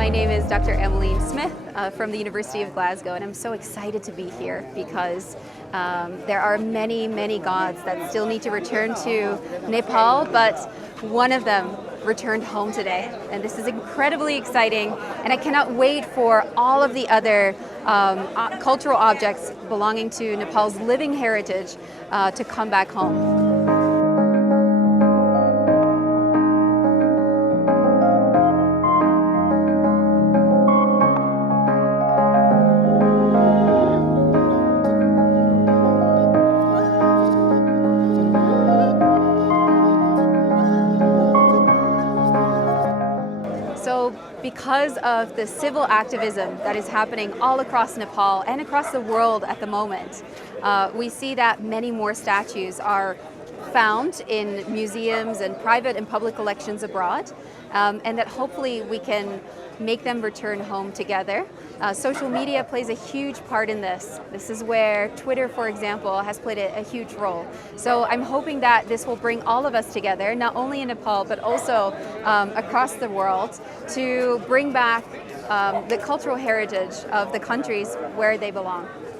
My name is Dr. Emmeline Smith from the University of Glasgow, and I'm so excited to be here because there are many, many gods that still need to return to Nepal, but one of them returned home today. And this is incredibly exciting, and I cannot wait for all of the other cultural objects belonging to Nepal's living heritage to come back home. So because of the civil activism that is happening all across Nepal and across the world at the moment, we see that many more statues are found in museums and private and public collections abroad, and that hopefully we can make them return home together. Social media plays a huge part in this. This is where Twitter, for example, has played a huge role. So I'm hoping that this will bring all of us together, not only in Nepal, but also across the world, to bring back the cultural heritage of the countries where they belong.